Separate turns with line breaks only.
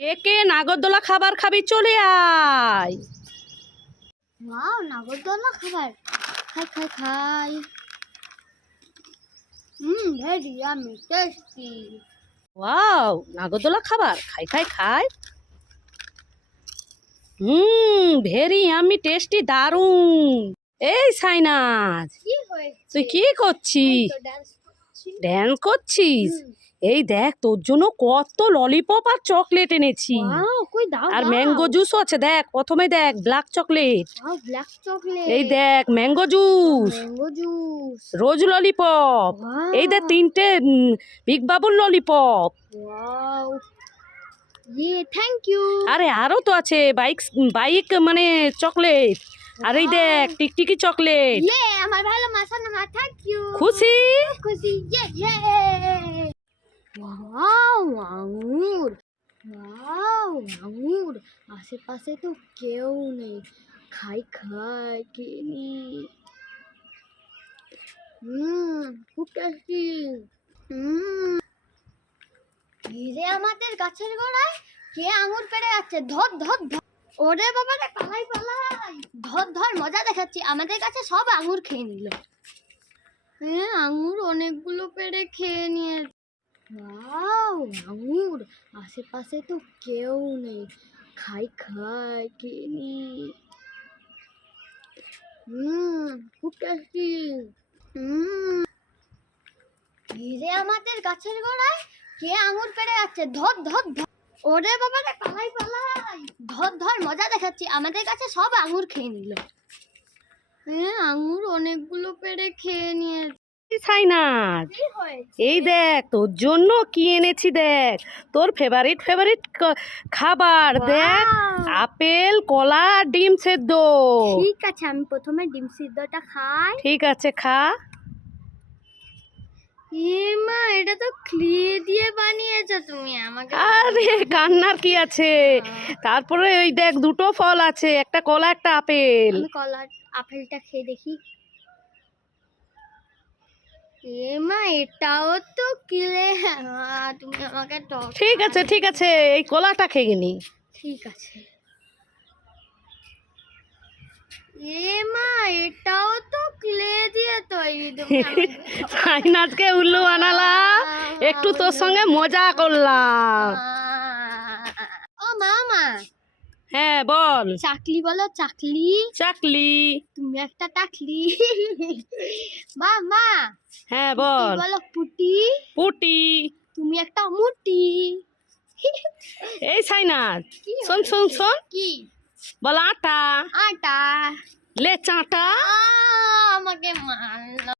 একে নাগরদোলা খাবার খাবি চলে আয়।
ওয়াও নাগরদোলা খাবার। খাই খাই খাই। Hmm very yummy tasty
wow নাগরদোলা খাবার। খাই খাই খাই। হুম ভেরি আমি টেস্টি দারুণ এই সাইনাজ তুই কি করছিস? ড্যান্স করছিস। এই দেখ তোর জন্য কত ললিপপ আর চকলেট এনেছি। আর ম্যাঙ্গো জুসও আছে দেখ প্রথমে দেখ ব্ল্যাক চকলেট
ব্ল্যাক চকলেট
এই দেখ mango juice
mango juice
rose lollipop এই দেখ তিনটে বিগ বাবুর ললিপপ
থ্যাংক ইউ
আরে আরও তো আছে বাইক বাইক মানে চকলেট আর এই দেখ টিকটিকি চকলেট
আমার ভালো মাথা না থ্যাংক ইউ
খুশি?
খুশি ইয়ে ইয়ে আঙুর। ওয়াও, আঙুর। আশেপাশে তো কেউ নেই। খাই খাই, কিনি। হুম খুব টেস্টি হুম ধীরে আমাদের গাছের গোড়ায় কে আঙুর পেড়ে যাচ্ছে। ধর ধর ধর। ওরে বাবা রে, পালাই পালাই। ধর ধর, মজা দেখাচ্ছি। আমাদের কাছে সব আঙুর খেয়ে নিল। হ্যাঁ আঙুর অনেকগুলো পেড়ে খেয়ে নিয়ে ওয়াও আঙুর আশেপাশে তো কেউ নেই খাই খাই খুব টেস্টি হুম ধীরে আমাদের গাছের গোড়ায় কে আঙুর পেড়ে যাচ্ছে ধর ধর ধর ওরে বাবা রে পালাই পালাই ধর ধর মজা দেখাচ্ছি আমাদের কাছে সব আঙুর খেয়ে নিল হ্যাঁ আঙুর অনেকগুলো পেড়ে খেয়ে নিয়ে
সাইনাজ এই দেখ তোর জন্য কি এনেছি দেখ। তোর ফেভারিট ফেভারিট খাবার দেখ আপেল কলা আর ডিম সেদ্ধ।
ঠিক আছে আমি প্রথমে ডিম সিদ্ধটা খাই।
ঠিক আছে খা।
এ মা এটা তো ক্লে দিয়ে বানিয়েছো তুমি আমাকে।
আরে কান্নার কি আছে? তারপরে ওই দেখ দুটো ফল আছে একটা কলা একটা আপেল।
কলা আপেলটা খেয়ে দেখি। এ মা এটাও তো ক্লে। তুমি আমাকে
ঠিক আছে ঠিক আছে এই কলাটা খেয়ে গেনি
ঠিক আছে। এ মা এটাও তো ক্লে দিয়ে তৈরি। আমাকে-
আজকে উল্লু বানালাম একটু তোর সঙ্গে মজা করলাম। হ্যাঁ বল।
চাকলি বলো চাকলি।
চাকলি।
তুমি একটা টাকলি। মা মা
হ্যাঁ বল।
বলো পুটি।
পুটি।
তুমি একটা মুটি।
এই সাইনাজ
কি
শোন শোন শোন।
কি?
বল আটা।
আটা।
লে চাটা
আমাকে মারলো।